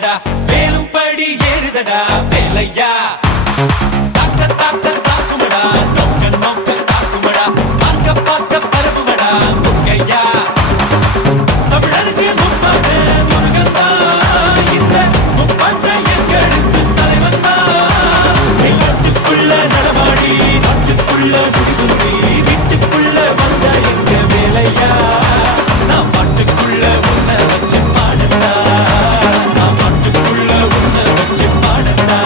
ஏறுதடா வேலும் படி ஏறுதடா வேலையா தாக்க தாக்க தாக்குமடா நோக்க நோக்க தாக்குமடா பார்க்க பார்க்க பரவுமடா முருகையா தமிழருக்கு முப்பாடு முருகன் தான் இந்த முப்பாட்டை எங்களுக்கு தலைவன் தான் நாட்டுக்குள்ள நடமாடி நாட்டுக்குள்ள முடிசூடி வீட்டுக்குள்ள வந்த எங்க வேலையா நான் பாட்டுக்குள்ள உன்னை வச்சு பாடட்டா நான் பாட்டுக்குள்ள உன்னை வச்சு பாடட்டா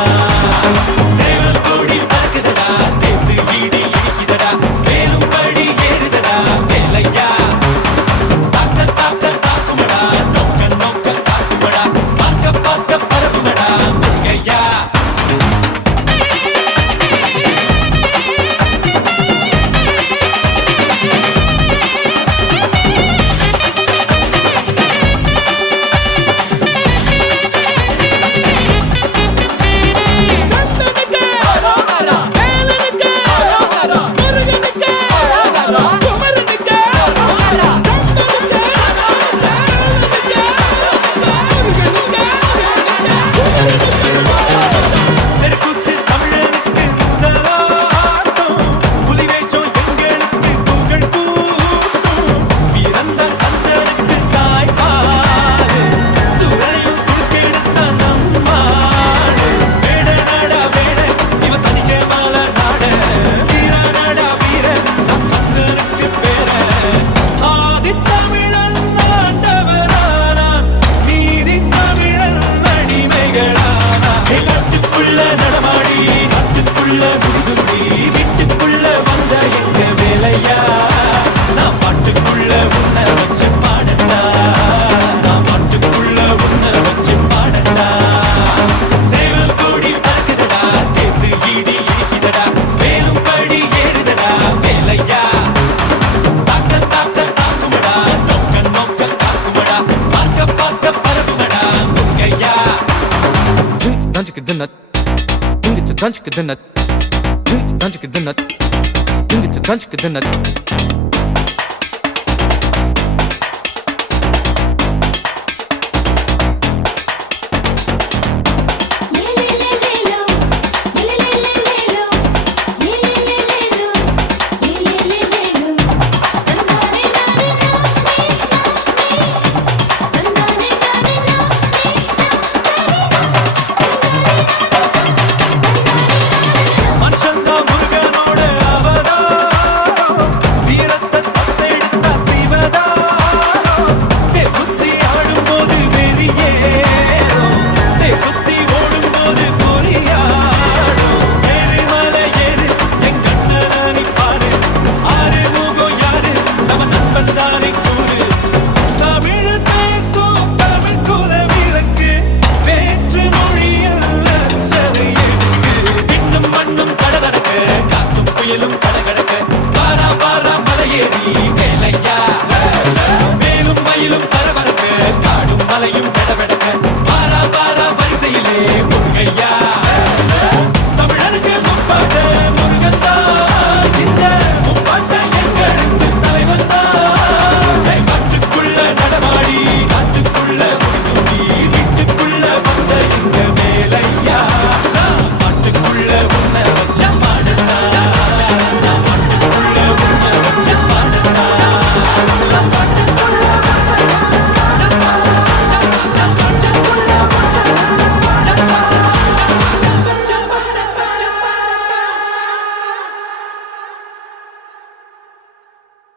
சேவல் கோடி பறக்குதடா சேர்த்து வீடு இடிக்குதடா வேலும் படி ஏறுதடா வேலையா தாக்க தாக்க தாக்குமடா நோக்க நோக்க தாக்குமடா பார்க்க பார்க்க பரவுமடா முருகையா தெருக்கூத்து தமிழனுக்கு முதலாட்டம் புலிவேஷம் எங்களுக்கு புகழ் கூட்டும் பிறந்த கந்தனுக்கு தாய்ப்பாடு சூழலையும் சுருக்கெடுத்த நம்மாடு வேட நாடா வேட இவ தனிக்க மால நாட வீர நாடா வீர நம் கந்தனுக்கு பேர ஆதி தமிழன் ஆண்டவரானான் நீதி தமிழன் அடிமைகளானான் நாட்டுக்குள்ள நடமாடி நாட்டுக்குள்ள முடிசூடி வீட்டுக்குள்ள வந்த எங்க வேலையா நான் பாட்டுக்குள்ள உன்னை வச்சு பாடட்டா நான் பாட்டுக்குள்ள உன்னை வச்சு பாடட்டா சேவல் கோடி பறக்குதடா சேர்த்து ஈடி இடிக்குதடா வேலும் படி ஏறுதடா வேலையா தாக்க தாக்க தாக்குமடா நோக்க நோக்க தாக்குமடா பார்க்க பார்க்க பரவுமடா முருகையா Tanjik the nut, ding it to tanjik the nut, ding it to tanjik the nut, ding it to tanjik the nut.